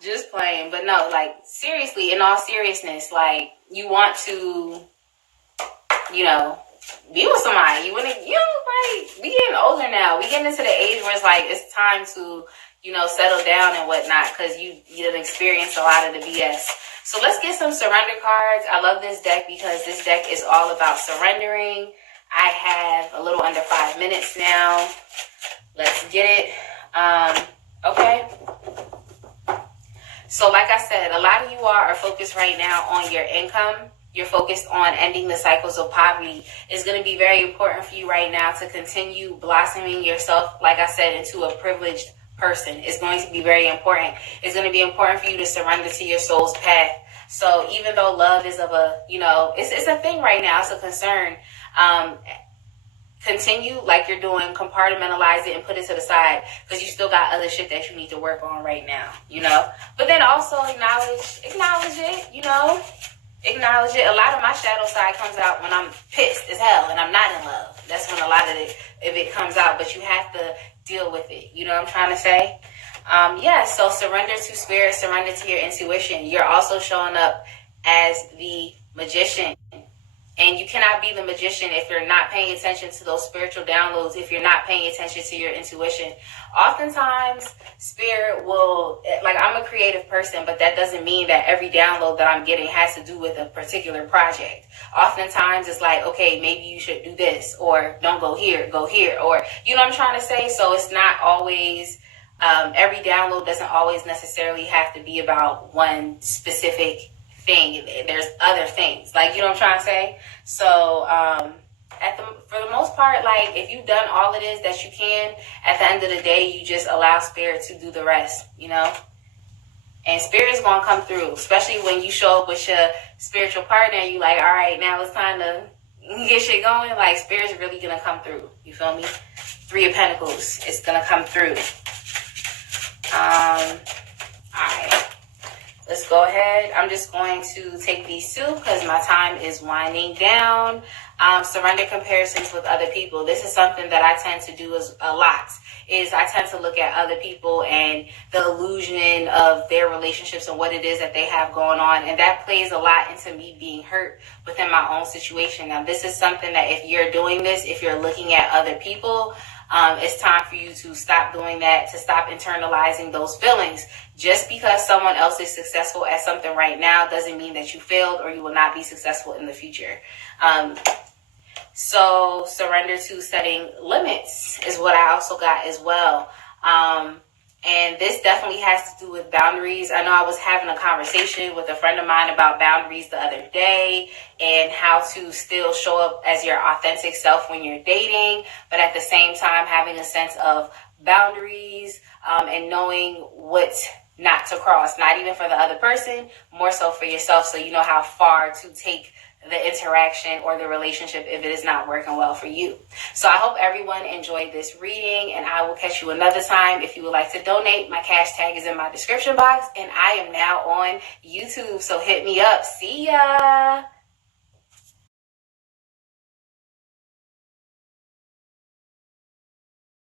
Just playing. But no, like, seriously, in all seriousness, like, you want to, you know, be with somebody. You want to, you know, like, we getting older now. We getting into the age where it's like, it's time to, you know, settle down and whatnot, because you done experienced a lot of the BS. So let's get some surrender cards. I love this deck because this deck is all about surrendering. I have a little under 5 minutes now. Let's get it. Okay. So like I said, a lot of you are focused right now on your income. You're focused on ending the cycles of poverty. It's going to be very important for you right now to continue blossoming yourself, like I said, into a privileged person. It's going to be very important. It's going to be important for you to surrender to your soul's path. So even though love is of a, you know, it's a thing right now, it's a concern. Continue like you're doing, compartmentalize it and put it to the side, because you still got other shit that you need to work on right now, you know. But then also acknowledge it, you know. Acknowledge it. A lot of my shadow side comes out when I'm pissed as hell and I'm not in love. That's when a lot of it comes out, but you have to deal with it. You know what I'm trying to say? So surrender to spirit, surrender to your intuition. You're also showing up as the magician. And you cannot be the magician if you're not paying attention to those spiritual downloads, if you're not paying attention to your intuition. Oftentimes, spirit will, like, I'm a creative person, but that doesn't mean that every download that I'm getting has to do with a particular project. Oftentimes, it's like, okay, maybe you should do this, or don't go here, or, you know what I'm trying to say? So it's not always, every download doesn't always necessarily have to be about one specific thing. There's other things, like, you know what I'm trying to say? So for the most part, like, if you've done all it is that you can, at the end of the day, you just allow spirit to do the rest, you know. And spirit's gonna come through, especially when you show up with your spiritual partner and you like, all right, now it's time to get shit going. Like, spirit's really gonna come through, you feel me? 3 of Pentacles, it's gonna come through. All right, let's go ahead. I'm just going to take these 2 because my time is winding down. Surrender comparisons with other people. This is something that I tend to do a lot. I tend to look at other people and the illusion of their relationships and what it is that they have going on. And that plays a lot into me being hurt within my own situation. Now, this is something that if you're doing this, if you're looking at other people, it's time for you to stop doing that, to stop internalizing those feelings. Just because someone else is successful at something right now doesn't mean that you failed or you will not be successful in the future. So surrender to setting limits is what I also got as well. And this definitely has to do with boundaries. I know I was having a conversation with a friend of mine about boundaries the other day and how to still show up as your authentic self when you're dating, but at the same time having a sense of boundaries and knowing what not to cross, not even for the other person, more so for yourself, so you know how far to take the interaction or the relationship if it is not working well for you. So I hope everyone enjoyed this reading, and I will catch you another time. If you would like to donate, my cash tag is in my description box, and I am now on YouTube, so hit me up. See ya!